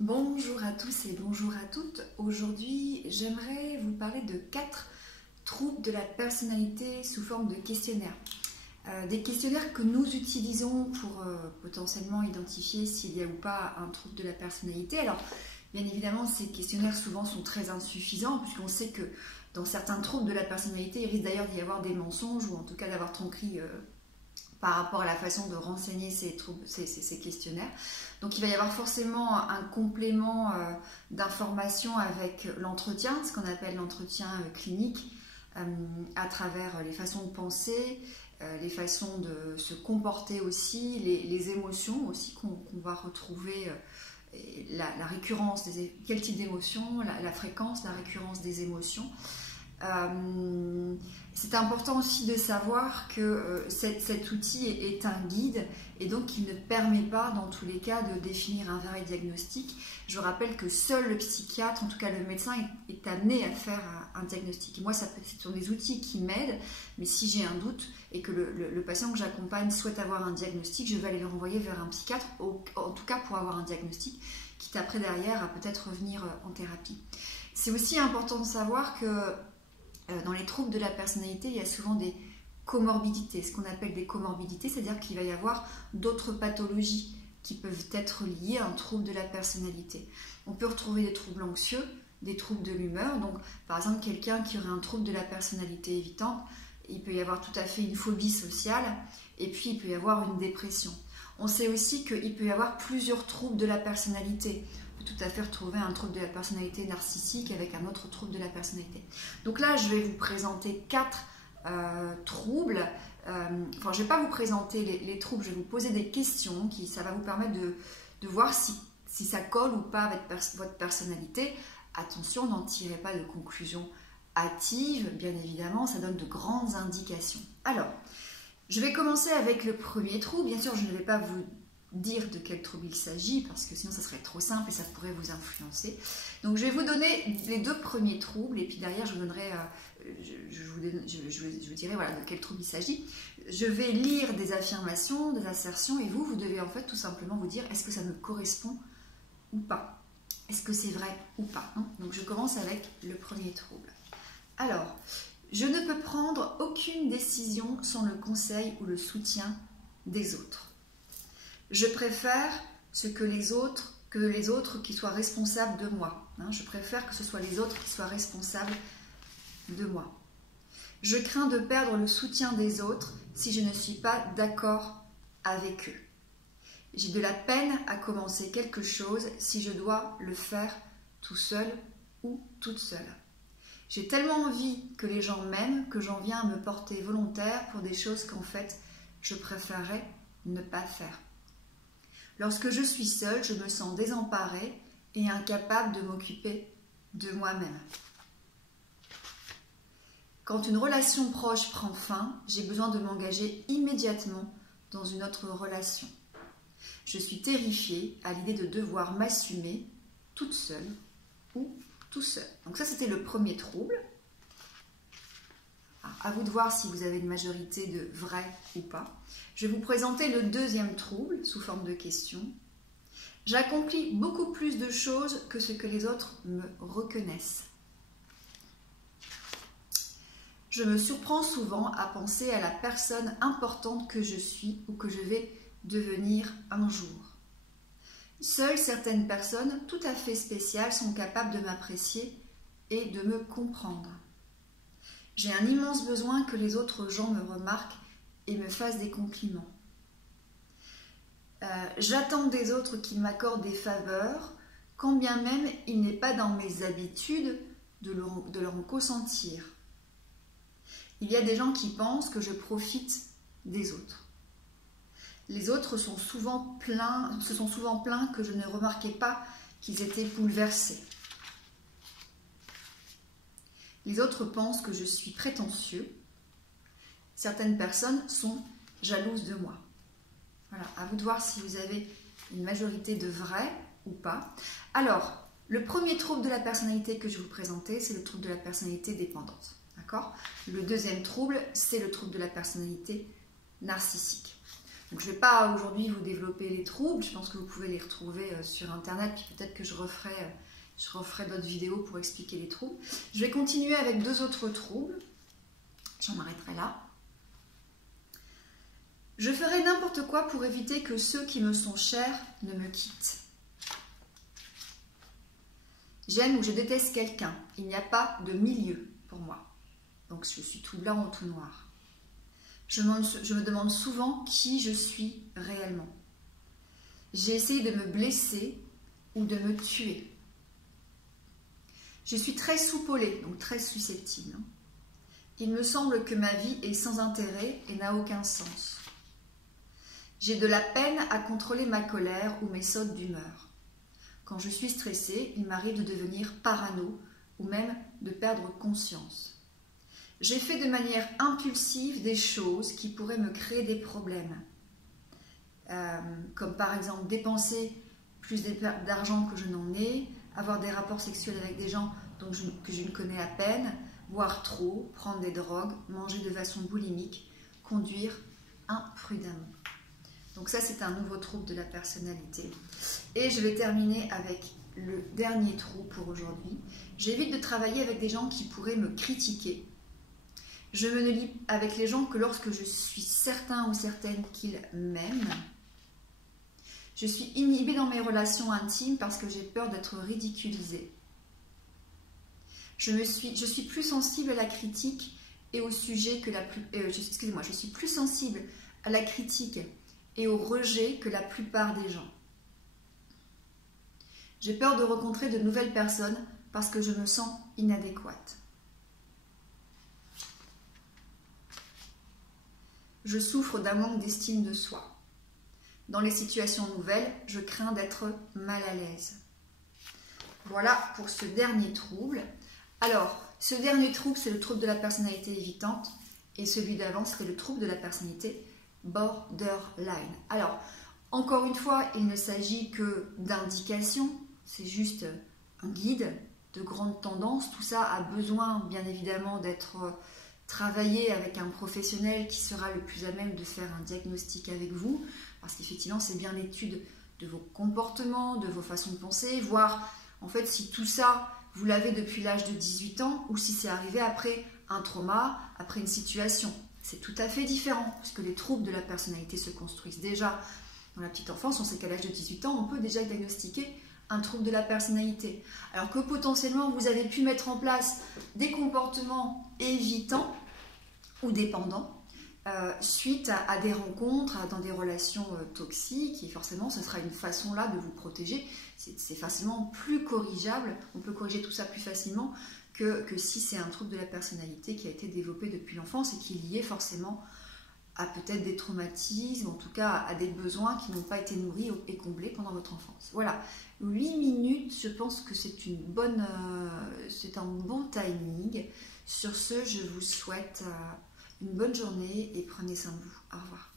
Bonjour à tous et bonjour à toutes. Aujourd'hui, j'aimerais vous parler de 4 troubles de la personnalité sous forme de questionnaires. Des questionnaires que nous utilisons pour potentiellement identifier s'il y a ou pas un trouble de la personnalité. Alors, bien évidemment, ces questionnaires souvent sont très insuffisants puisqu'on sait que dans certains troubles de la personnalité, il risque d'ailleurs d'y avoir des mensonges ou en tout cas d'avoir tromperie par rapport à la façon de renseigner ces questionnaires. Donc il va y avoir forcément un complément d'information avec l'entretien, ce qu'on appelle l'entretien clinique, à travers les façons de penser, les façons de se comporter aussi, les émotions aussi qu'on va retrouver, la récurrence, quel type d'émotions, la fréquence, la récurrence des émotions. C'est important aussi de savoir que cet outil est un guide et donc il ne permet pas dans tous les cas de définir un vrai diagnostic. Je rappelle que seul le psychiatre, en tout cas le médecin, est amené à faire un diagnostic. Et moi, ce sont des outils qui m'aident, mais si j'ai un doute et que le patient que j'accompagne souhaite avoir un diagnostic, je vais aller le renvoyer vers un psychiatre, en tout cas pour avoir un diagnostic, quitte après derrière à peut-être revenir en thérapie. C'est aussi important de savoir que dans les troubles de la personnalité, il y a souvent des comorbidités, ce qu'on appelle des comorbidités, c'est-à-dire qu'il va y avoir d'autres pathologies qui peuvent être liées à un trouble de la personnalité. On peut retrouver des troubles anxieux, des troubles de l'humeur, donc par exemple quelqu'un qui aurait un trouble de la personnalité évitante, il peut y avoir tout à fait une phobie sociale, et puis il peut y avoir une dépression. On sait aussi qu'il peut y avoir plusieurs troubles de la personnalité. On peut tout à fait retrouver un trouble de la personnalité narcissique avec un autre trouble de la personnalité. Donc là, je vais vous présenter 4 troubles. Enfin, je ne vais pas vous présenter les troubles, je vais vous poser des questions ça va vous permettre de voir si ça colle ou pas avec votre personnalité. Attention, n'en tirez pas de conclusions hâtives, bien évidemment, ça donne de grandes indications. Alors, je vais commencer avec le premier trouble. Bien sûr, je ne vais pas vous dire de quel trouble il s'agit parce que sinon ça serait trop simple et ça pourrait vous influencer. Donc je vais vous donner les 2 premiers troubles et puis derrière je vous donnerai, je vous dirai voilà, de quel trouble il s'agit. Je vais lire des affirmations, des assertions et vous devez en fait tout simplement vous dire est-ce que ça me correspond ou pas, est-ce que c'est vrai ou pas, hein. Donc je commence avec le premier trouble. Alors, je ne peux prendre aucune décision sans le conseil ou le soutien des autres. Je préfère que les autres qui soient responsables de moi. Je préfère que ce soit les autres qui soient responsables de moi. Je crains de perdre le soutien des autres si je ne suis pas d'accord avec eux. J'ai de la peine à commencer quelque chose si je dois le faire tout seul ou toute seule. J'ai tellement envie que les gens m'aiment que j'en viens à me porter volontaire pour des choses qu'en fait je préférerais ne pas faire. Lorsque je suis seule, je me sens désemparée et incapable de m'occuper de moi-même. Quand une relation proche prend fin, j'ai besoin de m'engager immédiatement dans une autre relation. Je suis terrifiée à l'idée de devoir m'assumer toute seule ou tout seul. Donc ça, c'était le premier trouble. À vous de voir si vous avez une majorité de vrai ou pas. Je vais vous présenter le deuxième trouble sous forme de question. J'accomplis beaucoup plus de choses que ce que les autres me reconnaissent. Je me surprends souvent à penser à la personne importante que je suis ou que je vais devenir un jour. Seules certaines personnes tout à fait spéciales sont capables de m'apprécier et de me comprendre. J'ai un immense besoin que les autres gens me remarquent et me fassent des compliments. J'attends des autres qu'ils m'accordent des faveurs, quand bien même il n'est pas dans mes habitudes de leur en consentir. Il y a des gens qui pensent que je profite des autres. Les autres se sont souvent plaints que je ne remarquais pas qu'ils étaient bouleversés. Les autres pensent que je suis prétentieux. Certaines personnes sont jalouses de moi. Voilà, à vous de voir si vous avez une majorité de vrai ou pas. Alors, le premier trouble de la personnalité que je vais vous présenter, c'est le trouble de la personnalité dépendante. D'accord ? Le deuxième trouble, c'est le trouble de la personnalité narcissique. Donc, je ne vais pas aujourd'hui vous développer les troubles, je pense que vous pouvez les retrouver sur internet, puis peut-être que je referai d'autres vidéos pour expliquer les troubles. Je vais continuer avec 2 autres troubles, j'en m'arrêterai là. Je ferai n'importe quoi pour éviter que ceux qui me sont chers ne me quittent. J'aime ou je déteste quelqu'un, il n'y a pas de milieu pour moi. Donc je suis tout blanc ou tout noir. Je me demande souvent qui je suis réellement. J'ai essayé de me blesser ou de me tuer. Je suis très soupolée, donc très susceptible. Il me semble que ma vie est sans intérêt et n'a aucun sens. J'ai de la peine à contrôler ma colère ou mes sautes d'humeur. Quand je suis stressée, il m'arrive de devenir parano ou même de perdre conscience. J'ai fait de manière impulsive des choses qui pourraient me créer des problèmes, comme par exemple dépenser plus d'argent que je n'en ai, avoir des rapports sexuels avec des gens que je ne connais à peine, boire trop, prendre des drogues, manger de façon boulimique, conduire imprudemment. Donc ça, c'est un nouveau trouble de la personnalité. Et je vais terminer avec le dernier trouble pour aujourd'hui. J'évite de travailler avec des gens qui pourraient me critiquer. Je me ne lie avec les gens que lorsque je suis certain ou certaine qu'ils m'aiment. Je suis inhibée dans mes relations intimes parce que j'ai peur d'être ridiculisée. Je suis plus sensible à la critique et au sujet que je suis plus sensible à la critique et au rejet que la plupart des gens. J'ai peur de rencontrer de nouvelles personnes parce que je me sens inadéquate. Je souffre d'un manque d'estime de soi. Dans les situations nouvelles, je crains d'être mal à l'aise. Voilà pour ce dernier trouble. Alors, ce dernier trouble, c'est le trouble de la personnalité évitante et celui d'avant, c'était le trouble de la personnalité borderline. Alors, encore une fois, il ne s'agit que d'indications, c'est juste un guide de grande tendance. Tout ça a besoin, bien évidemment, d'être travaillé avec un professionnel qui sera le plus à même de faire un diagnostic avec vous, parce qu'effectivement, c'est bien l'étude de vos comportements, de vos façons de penser, voir en fait si tout ça, vous l'avez depuis l'âge de 18 ans ou si c'est arrivé après un trauma, après une situation. C'est tout à fait différent, puisque les troubles de la personnalité se construisent déjà dans la petite enfance. On sait qu'à l'âge de 18 ans, on peut déjà diagnostiquer un trouble de la personnalité. Alors que potentiellement, vous avez pu mettre en place des comportements évitants ou dépendants suite à des rencontres, dans des relations toxiques, et forcément, ce sera une façon là de vous protéger. C'est facilement plus corrigeable, on peut corriger tout ça plus facilement que si c'est un trouble de la personnalité qui a été développé depuis l'enfance et qui est lié forcément à peut-être des traumatismes, en tout cas à des besoins qui n'ont pas été nourris et comblés pendant votre enfance. Voilà, 8 minutes, je pense que c'est un bon timing. Sur ce, je vous souhaite une bonne journée et prenez soin de vous. Au revoir.